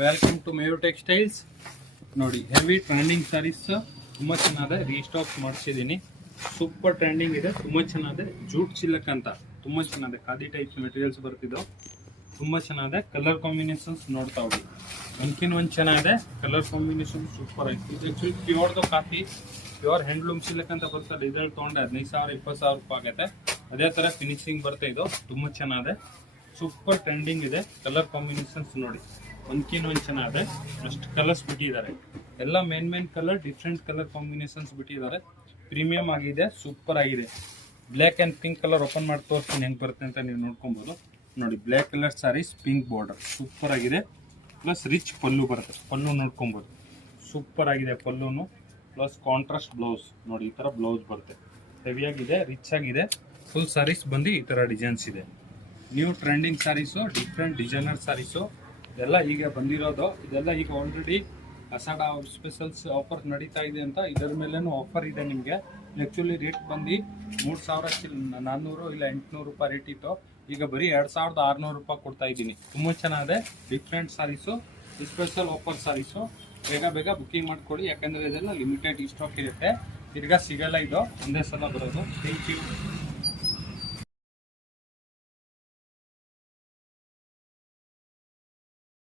Welcome to Mayo Textiles. ನೋಡಿ, heavy trending sarees ತುಂಬ ಚೆನ್ನಾಗಿದೆ. ರೀಸ್ಟಾಕ್ ಮಾಡಿಸಿದ್ದೀನಿ. ಸೂಪರ್ ಟ್ರೆಂಡಿಂಗ್ ಇದೆ, ತುಂಬ ಚೆನ್ನಾಗಿದೆ. ಜೂಟ್ ಸಿಲ್ಕ್ ಅಂತ ತುಂಬ ಚೆನ್ನಾಗಿದೆ. ಖಾದಿ ಟೈಪ್ ಮೆಟೀರಿಯಲ್ಸ್ ಬರ್ತಿದ್ದು ತುಂಬ ಚೆನ್ನಾಗಿದೆ. ಕಲರ್ ಕಾಂಬಿನೇಷನ್ಸ್ ನೋಡ್ತಾ ಹೋಗಿ, ಒಂದ್ಕಿನ್ ಒಂದು ಚೆನ್ನಾಗಿದೆ. ಕಲರ್ ಕಾಂಬಿನೇಷನ್ ಸೂಪರ್ ಆಯ್ತು. ಇದು ಆ್ಯಕ್ಚುಲಿ ಪ್ಯೂರ್ದು ಕಾಫಿ, ಪ್ಯೂರ್ ಹ್ಯಾಂಡ್ಲೂಮ್ ಸಿಲ್ಕ್ ಅಂತ ಬರ್ತದೆ. ಇದ್ರಲ್ಲಿ ತೊಗೊಂಡೆ 15,000 20,000 ರೂಪಾಯಿ ಆಗುತ್ತೆ. ಅದೇ ಥರ ಫಿನಿಶಿಂಗ್ ಬರ್ತಾ ಇದು ತುಂಬ ಚೆನ್ನಾಗಿದೆ. ಸೂಪರ್ ಟ್ರೆಂಡಿಂಗ್ ಇದೆ. ಕಲರ್ ಕಾಂಬಿನೇಷನ್ಸ್ ನೋಡಿ, ಒಂದ್ಕಿನ್ ಒಂದು ಚೆನ್ನಾಗಿದೆ. ಅಷ್ಟು ಕಲರ್ಸ್ ಬಿಟ್ಟಿದ್ದಾರೆ. ಎಲ್ಲ main colour, different colour combinations ಬಿಟ್ಟಿದ್ದಾರೆ. ಪ್ರೀಮಿಯಂ ಆಗಿದೆ, ಸೂಪರ್ ಆಗಿದೆ. Black and pink colour open ಮಾಡಿ ತೋರಿಸ್ತೀನಿ ಹೆಂಗೆ ಬರುತ್ತೆ ಅಂತ ನೀವು ನೋಡ್ಕೊಬೋದು. ನೋಡಿ, black colour sarees, pink border super ಆಗಿದೆ. ಪ್ಲಸ್ ರಿಚ್ ಪಲ್ಲು ಬರುತ್ತೆ. ಪಲ್ಲು ನೋಡ್ಕೊಬೋದು, ಸೂಪರ್ ಆಗಿದೆ ಪಲ್ಲುನು. ಪ್ಲಸ್ ಕಾಂಟ್ರಾಸ್ಟ್ ಬ್ಲೌಸ್ ನೋಡಿ, ಈ ಥರ ಬ್ಲೌಸ್ ಬರುತ್ತೆ. ಹೆವಿಯಾಗಿದೆ, ರಿಚ್ ಆಗಿದೆ. ಫುಲ್ ಸ್ಯಾರೀಸ್ ಬಂದು ಈ ಥರ ಡಿಸೈನ್ಸ್ ಇದೆ. New trending sarees, different designer sarees ಇದೆಲ್ಲ ಈಗ ಬಂದಿರೋದು. ಇದೆಲ್ಲ ಈಗ ಆಲ್ರೆಡಿ ಅಸಾಡ ಸ್ಪೆಷಲ್ಸ್ ಆಫರ್ ನಡೀತಾ ಇದೆ ಅಂತ ಇದರ ಮೇಲೇನು ಆಫರ್ ಇದೆ ನಿಮಗೆ. ಆ್ಯಕ್ಚುಲಿ ರೇಟ್ ಬಂದು 3,400 ಇಲ್ಲ 800 ರೂಪಾಯಿ ರೇಟ್ ಇತ್ತು. ಈಗ ಬರೀ 2,600 ರೂಪಾಯಿ ಕೊಡ್ತಾ ಇದ್ದೀನಿ. ತುಂಬ ಚೆನ್ನಾಗಿದೆ. Different sarees, special offer sarees. ಬೇಗ ಬುಕ್ಕಿಂಗ್ ಮಾಡ್ಕೊಳ್ಳಿ, ಯಾಕಂದರೆ ಇದೆಲ್ಲ ಲಿಮಿಟೆಡ್ ಸ್ಟಾಕ್ ಇರುತ್ತೆ. ತಿರ್ಗಾ ಸಿಗಲ್ಲ, ಇದು ಒಂದೇ ಸಲ ಬರೋದು. Thank you.